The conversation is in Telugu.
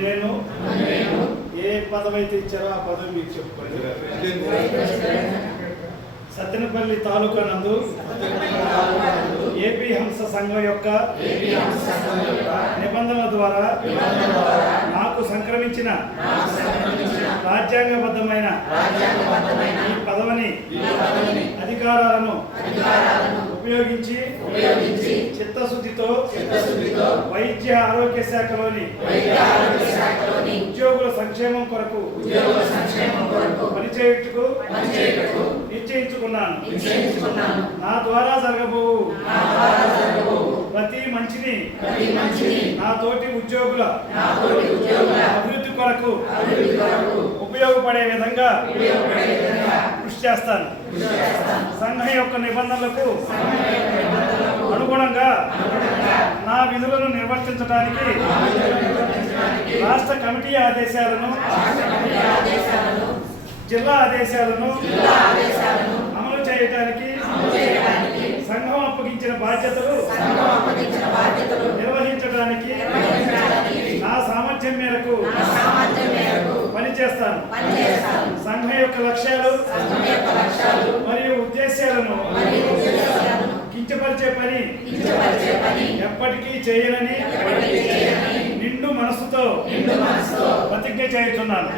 నేను ఏ పదవి అయితే ఇచ్చారో ఆ పదవి మీకు చెప్పుకోండి. సత్తెనపల్లి తాలూకా నందు ఏపీ హంస సంఘం యొక్క నిబంధనల ద్వారా నాకు సంక్రమించిన రాజ్యాంగబద్ధమైన ఈ పదవిని అధికారాలను ఉపయోగించి చిత్తశుద్ధితో వైద్య ఆరోగ్య శాఖలోని ఉద్యోగుల సంక్షేమం కొరకు పనిచేయుటకు నిశ్చయించుకున్నాను. నా ద్వారా జరగబో ప్రతి మంచిని నా తోటి ఉద్యోగుల అభివృద్ధి కొరకు ఉపయోగపడే విధంగా కృషి చేస్తాను. సంఘం యొక్క నిబంధనలకు అనుగుణంగా నా విధులను నిర్వర్తించడానికి రాష్ట్ర కమిటీ ఆదేశాలను జిల్లా ఆదేశాలను అమలు చేయడానికి సంఘం అప్పగించిన బాధ్యతలు నిర్వహించడానికి నా సామర్థ్యం మేరకు పనిచేస్తాను. సంఘం యొక్క లక్ష్యాలు మరియు ఉద్దేశాలను కించపరిచే పని ఎప్పటికీ చేయనని నిండు మనసుతో ప్రతిజ్ఞ చేస్తున్నాను.